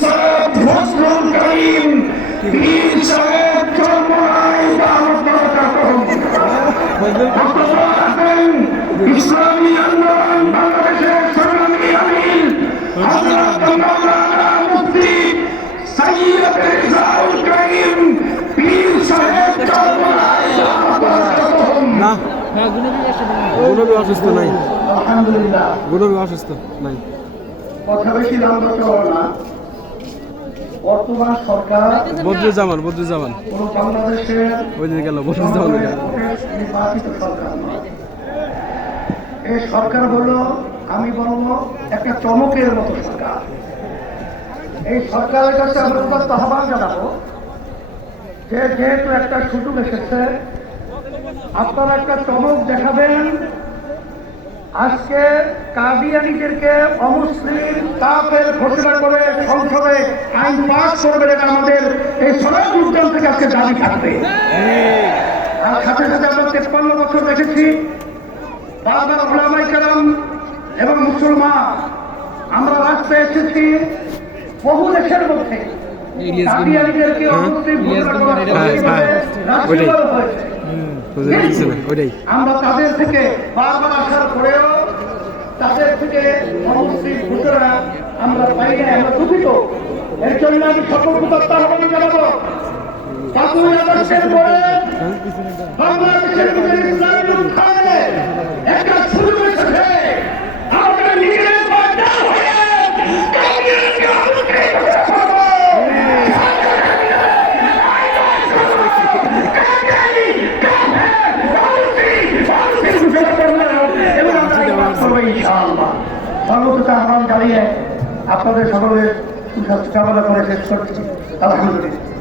সাহেব ফজলুল করিম পীর সাহেব চরমনাই দাওয়াত বারাকাতুহু ইসলামী আন্দোলন বাংলাদেশের সংগ্রামী আমির হযরত মাওলানা মুফতি সৈয়দ রিজাউল করিম পীর সাহেব চরমনাই দাওয়াত বারাকাতুহু না গুণবী অসুস্থ নাই, আলহামদুলিল্লাহ গুণবী অসুস্থ নাই। কথা বেশি লম্বা চলো না। বর্তমান সরকার বদরুজ্জামান পুরো বাংলাদেশের ওই দিকে গেল, বদরুজ্জামান নির্বাচিত সরকার নয়। এই সরকার হলো, আমি বলবো, একটা চমকের মতো সরকার। এই সরকারের কাছে আমরা আহ্বান জানাবো যে যেহেতু একটা সুযোগ এসেছে, আপনারা একটা চমক দেখাবেন। আজকে কাদিয়ানীদেরকে অমুসলিম কাফের ঘোষণা করে সংসদে আইন পাস করবে, এটা আমাদের এই সবাই উদ্যম থেকে আজকে দাবি থাকবে। আর সাথে সাথে আমরা 53 বছর দেখেছি বারবার ওলামায়ে কেরাম এবং মুসলমান আমরা রাস্তায় এসেছি বহু দেশের মধ্যে কাদিয়ানীদেরকে অমুসলিম ঘোষণা করা হয়েছে। আমরা তাদের থেকে বারবার আসার পরেও তাদের থেকে অমুসলিম ঘোষণা আমরা পাই না, আমরা দুঃখিত। এর জন্য আমি সকল কৃতজ্ঞতা আহ্বান জানাবো। 5ই আগস্টের পরে বাংলাদেশের ভিতরে ইসলামের উত্থানে একটা সুযোগ এসেছে। আমরা নিজেদের বাধ্য হয়ে কাদিয়ানীকে আমন্ত্রণ করব। সর্বপ্রথম আহ্বান জানিয়ে আপনাদের সকলের সুস্বাস্থ্য কামনা করে শেষ করছি। আলহামদুলিল্লাহ।